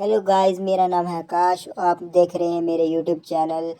Hello guys, मेरा नाम है आकाश। आप देख रहे हैं मेरे यूट्यूब चैनल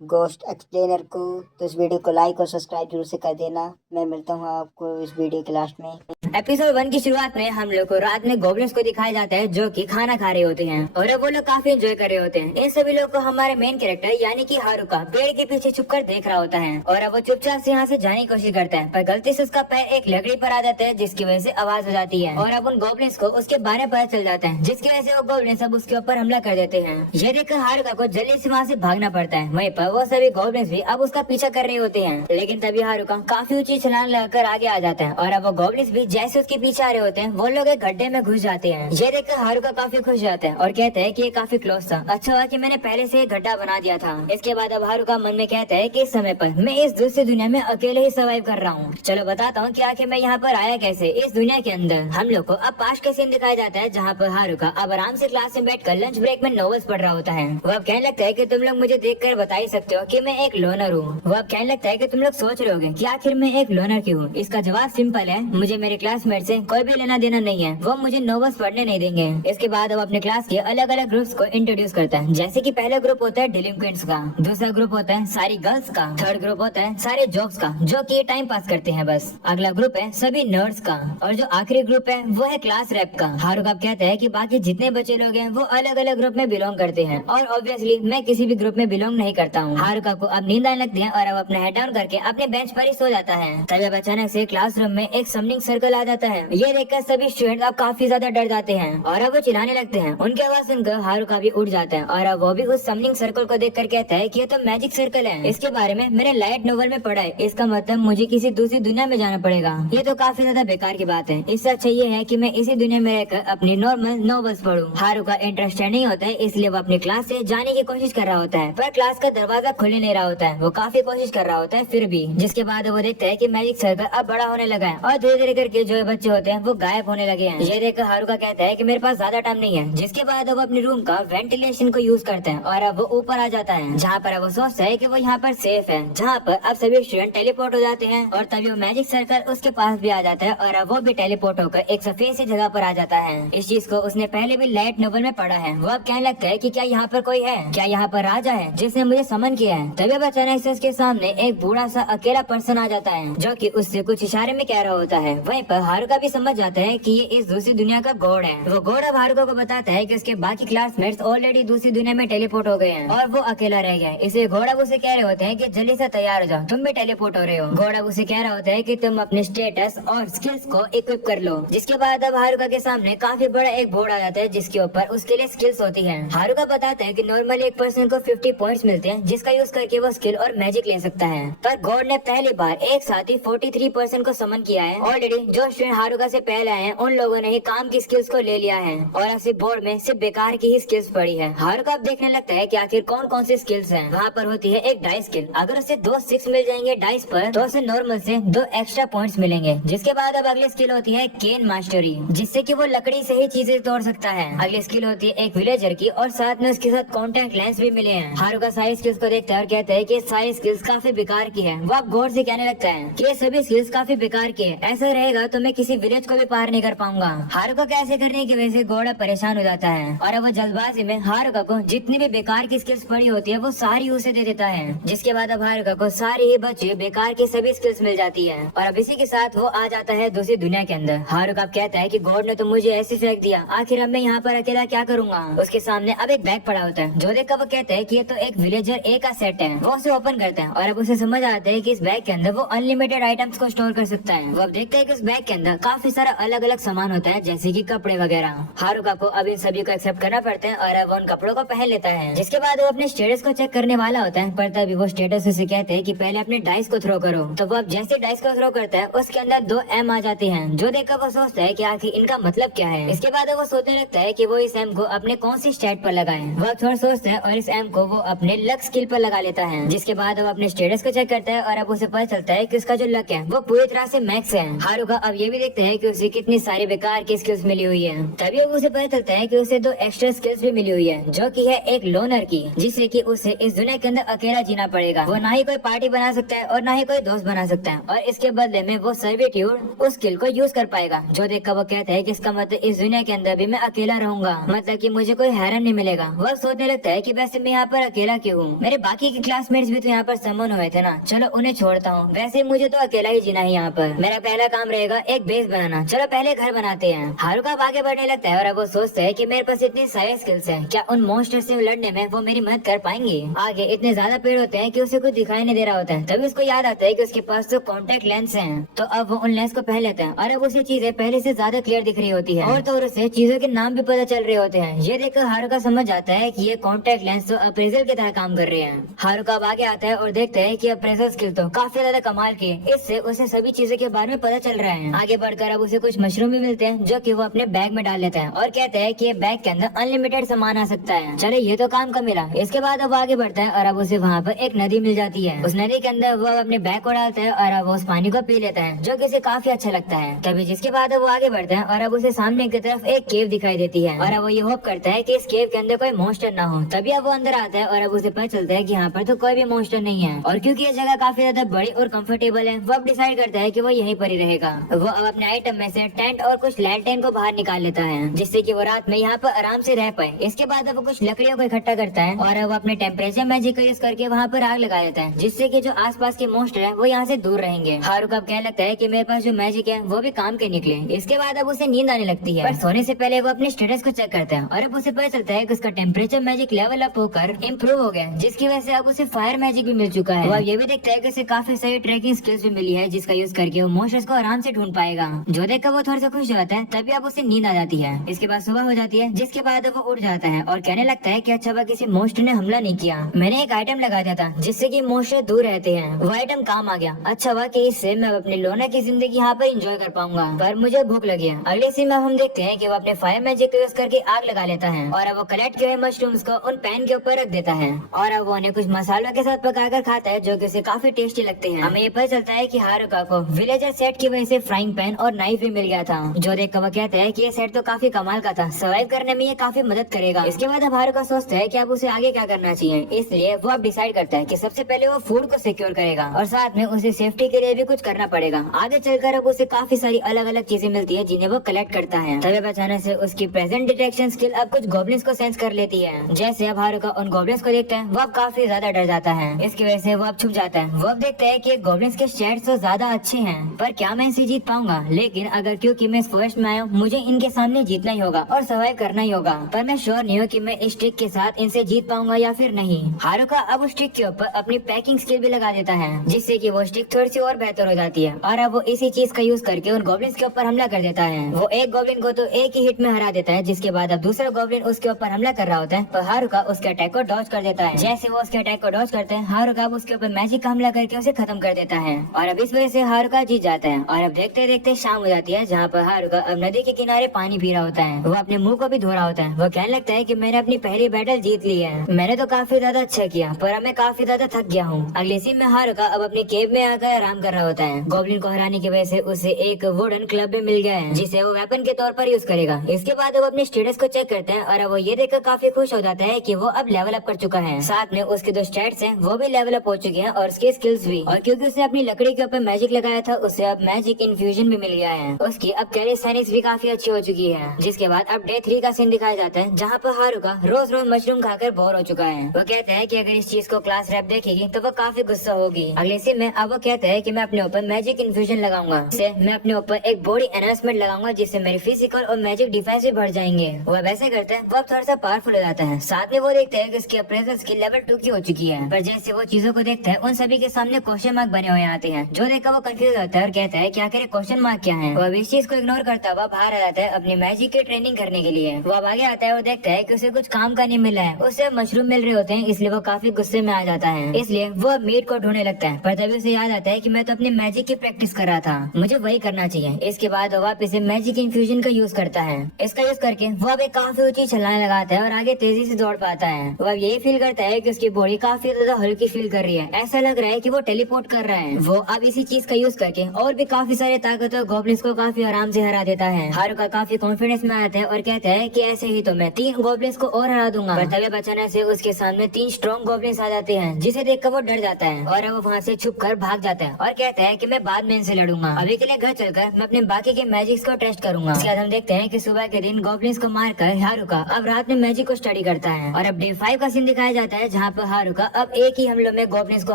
गोस्ट एक्सप्लेनर को। तो इस वीडियो को लाइक और सब्सक्राइब जरूर से कर देना। मैं मिलता हूँ आपको इस वीडियो के लास्ट में। एपिसोड 1 की शुरुआत में हम लोग को रात में गॉब्लिन्स को दिखाया जाता है जो कि खाना खा रहे होते हैं और अब वो लोग काफी एंजॉय कर रहे होते हैं। इन सभी लोग को हमारे मेन कैरेक्टर यानी कि हारुका पेड़ के पीछे छुपकर देख रहा होता है और अब वो चुपचाप से यहाँ से जाने की कोशिश करता है, पर गलती से उसका पैर एक लकड़ी पर आ जाता है जिसकी वजह से आवाज हो जाती है और अब उन गॉब्लिन्स को उसके बारे में पता चल जाता है, जिसकी वजह से वो गॉब्लिन्स अब उसके ऊपर हमला कर देते हैं। ये देखकर हारुका को जल्दी से वहाँ से भागना पड़ता है। वहीं पर वो सभी गॉब्लिन्स भी अब उसका पीछा कर रहे होते हैं, लेकिन तभी हारुका काफी ऊंची छलांग लगाकर आगे आ जाता है और अब वो गॉब्लिन्स भी जैसे उसके पीछे आ रहे होते हैं वो लोग एक गड्ढे में घुस जाते हैं। ये देखकर हारुका काफी खुश जाता है और कहता है कि ये काफी क्लोज था, अच्छा हुआ कि मैंने पहले से एक गड्ढा बना दिया था। इसके बाद अब हारुका मन में कहता है कि इस समय पर मैं इस दूसरी दुनिया में अकेले ही सर्वाइव कर रहा हूँ। चलो बताता हूँ कि आखिर मैं यहाँ पर आया कैसे। इस दुनिया के अंदर हम लोग को अब पास्ट का सीन दिखाया जाता है जहाँ पर हारुका अब आराम से क्लास में बैठकर लंच ब्रेक में नॉवेल्स पढ़ रहा होता है। वो अब कहने लगता है कि तुम लोग मुझे देखकर बता ही सकते हो कि मैं एक लोनर हूँ। वो अब कहने लगता है कि तुम लोग सोच रहे होगे कि आखिर मैं एक लोनर क्यों हूँ। इसका जवाब सिंपल है, मुझे मेरे क्लासमेट से कोई भी लेना देना नहीं है, वो मुझे नॉवेल्स पढ़ने नहीं देंगे। इसके बाद वो अपने क्लास के अलग अलग ग्रुप्स को इंट्रोड्यूस करता है, जैसे कि पहला ग्रुप होता है डिलिंक्वेंट्स का, दूसरा ग्रुप होता है सारी गर्ल्स का, थर्ड ग्रुप होता है सारे जॉक्स का जो कि टाइम पास करते हैं बस, अगला ग्रुप है सभी नर्ड्स का और जो आखिरी ग्रुप है वो है क्लास रैप का। हारुका कहता है कि बाकी जितने बच्चे लोग हैं वो अलग अलग ग्रुप में बिलोंग करते हैं और ऑब्वियसली मैं किसी भी ग्रुप में बिलोंग नहीं करता हूँ। हारुका को अब नींद आने लगती है और अब अपना हेड डाउन करके अपने बेंच पर ही सो जाता है। तभी अब अचानक से क्लासरूम में एक समनिंग सर्कल आ जाता है। ये देखकर सभी स्टूडेंट अब काफी ज्यादा डर जाते हैं और अब वो चिल्लाने लगते हैं। उनकी आवाज सुनकर हारुका भी उठ जाता है और अब वो भी उस समनिंग सर्कल को देखकर कहता है कि ये तो मैजिक सर्कल है, इसके बारे में मैंने लाइट नोवेल में पढ़ा है, इसका मतलब मुझे किसी दूसरी दुनिया में जाना पड़ेगा। ये तो काफी ज्यादा बेकार की बात है, इससे अच्छा ये है कि मैं इसी दुनिया में रहकर अपनी नॉर्मल नॉवेल्स पढूं। हारुका इंटरेस्टेड नहीं होता है, इसलिए वो अपनी क्लास से जाने की कोशिश कर रहा होता है, पर क्लास का दरवाजा खुल नहीं रहा होता है। वो काफी कोशिश कर रहा होता है फिर भी, जिसके बाद वो देखता है कि मैजिक सर्कल अब बड़ा होने लगा है और धीरे धीरे करके जो बच्चे होते हैं वो गायब होने लगे हैं। ये देखकर हारुका कहता है कि मेरे पास ज्यादा टाइम नहीं है, जिसके बाद वो अपने रूम का वेंटिलेशन को यूज करते हैं और अब वो ऊपर आ जाता है जहाँ पर वो सोचता है कि वो यहाँ पर सेफ है, जहाँ पर अब सभी स्टूडेंट टेलीपोर्ट हो जाते हैं और तभी वो मैजिक सर्कल उसके पास भी आ जाता है और अब वो भी टेलीपोर्ट होकर एक सफेद सी जगह पर आ जाता है। इस चीज को उसने पहले भी लाइट नोवेल में पढ़ा है। वो अब कहने लगता है कि क्या यहाँ पर कोई है, क्या यहाँ पर राजा है जिसने मुझे समन किया है। तभी अब अचानक से उसके सामने एक बूढ़ा सा अकेला पर्सन आ जाता है जो कि उससे कुछ इशारे में कह रहा होता है। वहीं पर हारुका भी समझ जाता है कि ये इस दूसरी दुनिया का गॉड है। वो गॉड अब हारुका को बताता है कि उसके बाकी क्लासमेट्स ऑलरेडी दूसरी दुनिया में टेलीपोर्ट हो गए हैं और वो अकेला रह गया है। इसलिए गॉड अब उसे कह रहे होते हैं कि जल्दी से तैयार हो जाओ, तुम भी टेलीपोर्ट हो रहे हो। गॉड अब उसे कह रहा होता है कि तुम अपने स्टेटस और स्किल्स को इक्विप कर लो। जिसके बाद अब हारुका के सामने काफी बड़ा एक बोर्ड आ जाता है जिसके ऊपर उसके लिए स्किल्स होती है। हारुका बताता है कि नॉर्मली एक पर्सन को 50 पॉइंट्स मिलते हैं जिसका यूज करके वो स्किल और मैजिक ले सकता है, पर गॉड ने पहली बार एक साथ ही 43% को समन किया है। ऑलरेडी जो स्टूडेंट हारुका से पहले आए हैं उन लोगों ने ही काम की स्किल्स को ले लिया है और अब सिर्फ बोर्ड में सिर्फ बेकार की ही स्किल्स पड़ी है। हारुका अब देखने लगता है कि आखिर कौन कौन सी स्किल्स हैं। वहाँ पर होती है एक डाइस स्किल, अगर उसे 2 6 मिल जाएंगे डाइस पर तो उसे नॉर्मल से 2 एक्स्ट्रा पॉइंट्स मिलेंगे। जिसके बाद अब अगली स्किल होती है केन मास्टरी, जिससे कि वो लकड़ी से ही चीजें तोड़ सकता है। अगली स्किल होती है एक विलेजर की और साथ में उसके साथ कॉन्टेक्ट लेंस भी मिले हैं। हारुका सारी स्किल्स को देखता है और कहता है कि सारी स्किल्स काफी बेकार की है। वो अब गौर से कहने लगता है कि ये सभी स्किल्स काफी बेकार की है, ऐसा रहेगा तो मैं किसी विलेज को भी पार नहीं कर पाऊंगा। हारुका को ऐसे करने की वजह से गौड़ा परेशान हो जाता है और अब वो जल्दबाजी में हारुका को जितनी भी बेकार की स्किल्स पड़ी होती है वो सारी उसे दे देता है। जिसके बाद अब हारुका को सारी ही बचे बेकार की सभी स्किल्स मिल जाती है और अब इसी के साथ वो आ जाता है दूसरी दुनिया के अंदर। हारुका अब कहता है कि गॉड ने तो मुझे ऐसे फेंक दिया, आखिर अब मैं यहाँ पर अकेला क्या करूंगा। उसके सामने अब एक बैग पड़ा होता है जो देखकर वो कहता है कि ये तो एक विलेजर ए का सेट है। वो उसे ओपन करता है और अब उसे समझ आता है कि इस बैग के अंदर वो अनलिमिटेड आइटम्स को स्टोर कर सकता है। वो अब देखता है कि इस बैग के अंदर काफी सारा अलग अलग सामान होता है जैसे कि कपड़े वगैरह। हारुका को अब इन सभी को एक्सेप्ट करना पड़ता है और अब उन कपड़ों को पहन लेता है। जिसके बाद वो अपने स्टेटस को चेक करने वाला होता है, पर तभी वो स्टेटस उसे कहते हैं कि पहले अपने डाइस को थ्रो करो। तो वो अब जैसे डाइस को थ्रो करता है उसके अंदर 2 एम आ जाते हैं जो देखकर वो सोचता है कि आखिर इनका मतलब क्या है। इसके बाद वो सोचने लगता है कि वो इस एम को अपने कौन सी स्टैट पर लगाए। वो थोड़ा सोचता है और इस एम को वो अपने लक स्किल पर लगा लेता है। जिसके बाद वो अपने स्टेटस को चेक करता है और अब उसे पता चलता है कि उसका जो लक है वो पूरी तरह से मैक्स है। हारुका अब ये भी देखते हैं कि उसे कितनी सारी बेकार की स्किल्स मिली हुई है। तभी अब उसे पता चलता है कि उसे 2 एक्स्ट्रा स्किल्स भी मिली हुई है, जो कि है एक लोनर की, जिससे कि उसे इस दुनिया के अंदर अकेला जीना पड़ेगा। वो ना ही कोई पार्टी बना सकता है और ना ही कोई दोस्त बना सकता है, और इसके बदले में वो सर्विट्यूड उस स्किल को यूज कर पाएगा। जो देखकर वो कहता है कि इसका मतलब इस दुनिया के अंदर भी मैं अकेला रहूंगा, मतलब कि मुझे कोई हैरान नहीं मिलेगा। वह सोचने लगता है कि वैसे मैं यहाँ पर अकेला क्यों हूँ, मेरे बाकी के क्लासमेट्स भी तो यहाँ पर समन हुए थे ना, चलो उन्हें छोड़ता हूँ, वैसे मुझे तो अकेला ही जीना है यहाँ पर। मेरा पहला काम रहेगा एक बेस बनाना, चलो पहले घर बनाते हैं। हारुका अब आगे बढ़ने लगता है और अब वो सोचता है कि मेरे पास इतनी सारी स्किल्स हैं, क्या उन मॉन्स्टर से लड़ने में वो मेरी मदद कर पाएंगे। आगे इतने ज्यादा पेड़ होते हैं कि उसे कुछ दिखाई नहीं दे रहा होता है। तभी उसको याद आता है कि उसके पास तो कॉन्टेक्ट लेंस हैं, तो अब वो उन लेंस को पहन लेता है और अब उसे चीजें पहले से ज्यादा क्लियर दिख रही होती है, और तो और उसे चीजों के नाम भी पता चल रहे होते हैं। ये देखकर हारुका समझ जाता है कि ये कॉन्टेक्ट लेंस तो अप्रेजल की तरह काम कर रहे हैं। हारुका अब आगे आता है और देखता है कि अप्रेजल स्किल तो काफी ज्यादा कमाल की है, इससे उसे सभी चीजों के बारे में पता चल रहा है। आगे बढ़कर अब उसे कुछ मशरूम भी मिलते हैं, जो कि वो अपने बैग में डाल लेता है और कहता है कि ये बैग के अंदर अनलिमिटेड सामान आ सकता है। चले ये तो काम का मिला। इसके बाद अब आगे बढ़ता है और अब उसे वहाँ पर एक नदी मिल जाती है। उस नदी के अंदर वो अपने बैग को डालता है और अब वो उस पानी को पी लेता है, जो कि उसे काफी अच्छा लगता है। तभी जिसके बाद अब वो आगे बढ़ता है और अब उसे सामने की तरफ एक केव दिखाई देती है, और अब वो ये होप करता है कि इस केव के अंदर कोई मॉन्स्टर ना हो। तभी अब वो अंदर आता है और अब उसे पता चलता है कि यहाँ पर तो कोई भी मॉन्स्टर नहीं है, और क्योंकि ये जगह काफी ज्यादा बड़ी और कंफर्टेबल है, वो अब डिसाइड करता है कि वो यहीं पर ही रहेगा। वो अब अपने आइटम में से टेंट और कुछ लैंटर्न को बाहर निकाल लेता है, जिससे कि वो रात में यहाँ पर आराम से रह पाए। इसके बाद अब वो कुछ लकड़ियों को इकट्ठा करता है और अब अपने टेम्परेचर मैजिक का यूज करके वहाँ पर आग लगा देता है, जिससे कि जो आसपास के मॉन्स्टर हैं वो यहाँ से दूर रहेंगे। हारुका अब कहने लगता है कि मेरे पास जो मैजिक है वो भी काम के निकले। इसके बाद अब उसे नींद आने लगती है, पर सोने से पहले वो अपने स्टेटस को चेक करता है और अब उसे पता चलता है कि उसका टेम्परेचर मैजिक लेवल अप होकर इम्प्रूव हो गया, जिसकी वजह से अब उसे फायर मैजिक भी मिल चुका है। वो ये भी देखता है कि उसे काफी सारी ट्रैकिंग स्किल्स भी मिली है, जिसका यूज करके वो मॉन्स्टर्स को आराम से ढूंढ पाएगा। जो देखकर वो थोड़ा सा खुश हो जाता है। तभी अब उसे नींद आ जाती है। इसके बाद सुबह हो जाती है, जिसके बाद वो उठ जाता है और कहने लगता है कि अच्छा हुआ किसी मॉन्स्टर ने हमला नहीं किया, मैंने एक आइटम लगा दिया था जिससे कि मॉन्स्टर दूर रहते हैं, वो आइटम काम आ गया। अच्छा हुआ कि इससे मैं अपने लोना की जिंदगी यहाँ पर एंजॉय कर पाऊंगा, पर मुझे भूख लगी है। अगले सीन में हम देखते हैं कि वो अपने फायर मैजिक का यूज करके आग लगा लेता है और अब वो कलेक्ट किए हुए मशरूम्स को उन पैन के ऊपर रख देता है और अब वो उन्हें कुछ मसालों के साथ पकाकर खाता है, जो कि उसे काफी टेस्टी लगते हैं। हमें ये पता चलता है कि हारुका को विलेजर सेट की वजह से फ्राइंग पैन और नाइफ भी मिल गया था, जो देखकर वो कहता है कि ये सेट तो काफी कमाल का था, सर्वाइव करने में ये काफी मदद करेगा। इसके बाद अब हारुका सोचता है कि अब उसे आगे क्या करना चाहिए, इसलिए वो अब डिसाइड करता है कि सबसे पहले वो फूड को सिक्योर करेगा और साथ में उसे सेफ्टी के लिए भी कुछ करना पड़ेगा। आगे चलकर अब उसे काफी सारी अलग अलग चीजें मिलती है जिन्हें वो कलेक्ट करता है। तभी अचानक से उसकी प्रेजेंट डिटेक्शन स्किल अब कुछ गॉब्लिन्स को सेंस कर लेती है। जैसे अब हारुका उन गॉब्लिन्स को देखता है, वो अब काफी ज्यादा डर जाता है। इसकी वजह से वो अब छुप जाता है। वो अब देखता है कि गॉब्लिन्स के शेड्स तो ज्यादा अच्छे हैं, पर क्या मैं इसे जीत पाऊंगा? लेकिन अगर क्योंकि मैं इस फॉरेस्ट में आया हूँ, मुझे इनके सामने जीतना ही होगा और सर्वाइव करना ही होगा, पर मैं श्योर नहीं हूँ कि मैं इस ट्रिक के साथ इनसे जीत पाऊंगा या फिर नहीं। हारुका अब उस ट्रिक के ऊपर अपनी पैकिंग स्किल भी लगा देता है, जिससे कि वो ट्रिक थोड़ी सी और बेहतर हो जाती है और अब वो इसी चीज का यूज करके उन गॉब्लिन्स के ऊपर हमला कर देता है। वो एक गॉब्लिन को तो एक ही हिट में हरा देता है, जिसके बाद अब दूसरा गॉब्लिन उसके ऊपर हमला कर रहा होता है, पर हारुका उसके अटैक को डॉज कर देता है। जैसे वो उसके अटैक को डॉज करते हैं, हारुका उसके ऊपर मैजिक का हमला करके उसे खत्म कर देता है और अब इस वजह से हारुका जीत जाता है। और अब देखते देखते शाम हो जाती है, जहाँ पर हारुका अब नदी के किनारे पानी पी रहा होता है। वो अपने मुंह को भी धो रहा होता है। वो कहने लगता है कि मैंने अपनी पहली बैटल जीत ली है, मैंने तो काफी ज्यादा अच्छा किया, पर अब मैं काफी ज्यादा थक गया हूँ। अगले सीन में हारुका अब अपनी केव में आकर आराम कर रहा होता है। गॉब्लिन को हराने की वजह से उसे एक वुडन क्लब भी मिल गया है, जिसे वो वेपन के तौर पर यूज करेगा। इसके बाद वो अपने स्टेटस को चेक करते हैं और अब वो ये देखकर काफी खुश हो जाता है कि वो अब लेवल अप कर चुका है। साथ में उसके जो स्टैट्स हैं वो भी लेवल अप हो चुके हैं और उसके स्किल्स भी। और क्योंकि उसने अपनी लकड़ी के ऊपर मैजिक लगाया था, उसे अब मैजिक इन्फ्यूजन भी मिल गया है। उसकी अब कैलिस्थेनिक्स भी काफी अच्छी हो चुकी है। जिसके बाद अब डे 3 का सीन दिखाया जाता है, जहाँ पर हारुका रोज रोज मशरूम खाकर बोर हो चुका है। वो कहता है कि अगर इस चीज को क्लास रैप देखेगी तो वो काफी गुस्सा होगी। अगले सीन में अब वो कहता है कि मैं अपने ऊपर मैजिक इन्फ्यूजन लगाऊंगा, इससे मैं अपने ऊपर एक बॉडी एनहांसमेंट लगाऊंगा, जिससे मेरी फिजिकल और मैजिक डिफेंस भी बढ़ जाएंगे। वो वैसे करते हैं, वो थोड़ा सा पावरफुल हो जाता है। साथ में वो देखते हैं कि उसकी अप्रेजल स्किल लेवल 2 की हो चुकी है, पर जैसे वो चीजों को देखता है, उन सभी के सामने क्वेश्चन मार्क बने हुए आते हैं, जो देखकर वो कंफ्यूज होता है और कहता है क्या करे क्वेश्चन मार्क क्या है। वो इस चीज को इग्नोर करता हुआ बाहर आ जाता है अपनी मैजिक की ट्रेनिंग करने के लिए। वो अब आगे आता है और देखता है कि उसे कुछ काम का नहीं मिला है, उसे मशरूम मिल रहे होते हैं, इसलिए वो काफी गुस्से में आ जाता है। इसलिए वो मीट को ढूंढने लगता है, पर तभी उसे याद आता है कि मैं तो अपनी मैजिक की प्रैक्टिस कर रहा था, मुझे वही करना चाहिए। इसके बाद वो वापस मैजिक इन्फ्यूजन का यूज करता है। इसका यूज करके वो अब एक काफी ऊंची छलांग लगाता है और आगे तेजी से दौड़ पाता है। वो अब यही फील करता है कि उसकी बॉडी काफी ज्यादा हल्की फील कर रही है, ऐसा लग रहा है कि वो टेलीपोर्ट कर रहा है। वो अब इसी चीज का यूज करके और भी काफी सारे ये ताकतवर गॉब्लिन्स को काफी आराम से हरा देता है। हारुका काफी कॉन्फिडेंस में आता है और कहता है कि ऐसे ही तो मैं 3 गॉब्लिन्स को और हरा दूंगा। पर तभी अचानक से उसके सामने 3 स्ट्रॉन्ग गॉब्लिन्स आ जाते हैं, जिसे देखकर वो डर जाता है और वो वहाँ से छुप कर भाग जाता है और कहता है कि मैं बाद में इनसे लड़ूंगा। अभी के लिए घर चलकर मैं अपने बाकी के मैजिक्स को टेस्ट करूंगा। इसके बाद हम देखते हैं कि सुबह के दिन गॉब्लिन्स को मारकर हारुका अब रात में मैजिक को स्टडी करता है। और अब डे 5 का सीन दिखाया जाता है, जहाँ पर हारुका अब एक ही हमलों में गॉब्लिन्स को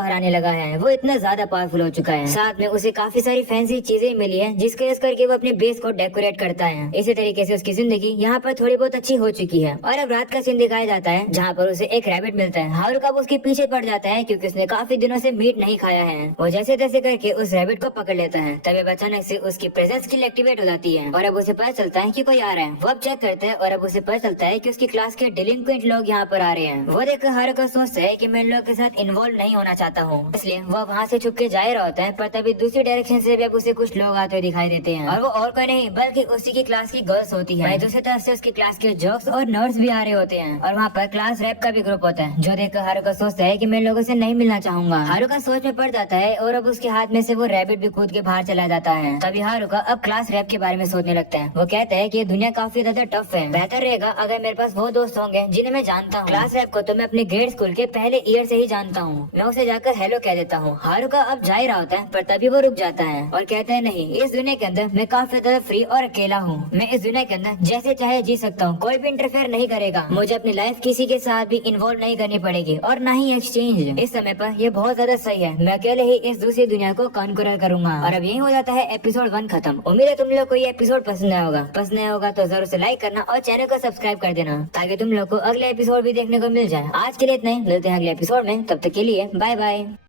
हराने लगा है। वो इतना ज्यादा पावरफुल हो चुका है। साथ में उसे काफी सारी फैंसी चीजें मिली है, जिसके यूज करके वो अपने बेस को डेकोरेट करता है। इसी तरीके से उसकी जिंदगी यहाँ पर थोड़ी बहुत अच्छी हो चुकी है। और अब रात का सीन दिखाया जाता है, जहाँ पर उसे एक रैबिट मिलता है। हारुका उसके पीछे पड़ जाता है क्योंकि उसने काफी दिनों से मीट नहीं खाया है। वो जैसे तैसे करके उस रैबिट को पकड़ लेता है। तभी अचानक से उसकी प्रेजेंस स्किल एक्टिवेट हो जाती है और अब उसे पता चलता है कि कोई आ रहा है। वो अब चेक करता है और अब उसे पता चलता है कि उसकी क्लास के डिलिंक्वेंट लोग यहाँ पर आ रहे हैं। वो देखकर हारुका सोचता है कि मैं इन लोगों के साथ इन्वॉल्व नहीं होना चाहता हूँ, इसलिए वो वहाँ से छुप के जा रहा होता है। पर तभी दूसरी डायरेक्शन से भी अब उसे कुछ लोग आते हुए दिखाई देते हैं और वो और कोई नहीं बल्कि उसी की क्लास की गर्ल्स होती है। दूसरी तरफ से उसकी क्लास के जोक्स और नर्स भी आ रहे होते हैं और वहाँ पर क्लास रैप का भी ग्रुप होता है, जो देखकर हारुका सोचता है कि मैं लोगों से नहीं मिलना चाहूंगा। हारुका सोच में पड़ जाता है और अब उसके हाथ में से वो रैबिट भी कूद के बाहर चला जाता है। तभी हारुका अब क्लास रैप के बारे में सोचने लगता है। वो कहता है कि ये दुनिया काफी ज्यादा टफ है, बेहतर रहेगा अगर मेरे पास वो दोस्त होंगे जिन्हें मैं जानता हूँ। क्लास रैप को तो मैं अपने ग्रेड स्कूल के पहले ईयर से ही जानता हूँ, मैं उसे जाकर हेलो कह देता हूँ। हारुका अब जा ही रहा होता है, पर तभी वो रुक जाता है और कहता है नहीं, इस दुनिया के अंदर मैं काफी ज्यादा फ्री और अकेला हूँ। मैं इस दुनिया के अंदर जैसे चाहे जी सकता हूँ, कोई भी इंटरफेयर नहीं करेगा। मुझे अपनी लाइफ किसी के साथ भी इन्वॉल्व नहीं करनी पड़ेगी और न ही एक्सचेंज। इस समय पर ये बहुत ज्यादा सही है, मैं अकेले ही इस दूसरी दुनिया को कॉन्करर करूंगा। और अब यही हो जाता है एपिसोड 1 खत्म। उम्मीद है तुम लोग को ये एपिसोड पसंद आया होगा। पसंद आया होगा तो जरूर से लाइक करना और चैनल को सब्सक्राइब कर देना, ताकि तुम लोग को अगले एपिसोड भी देखने को मिल जाए। आज के लिए इतना ही, मिलते हैं अगले एपिसोड में, तब तक के लिए बाय बाय।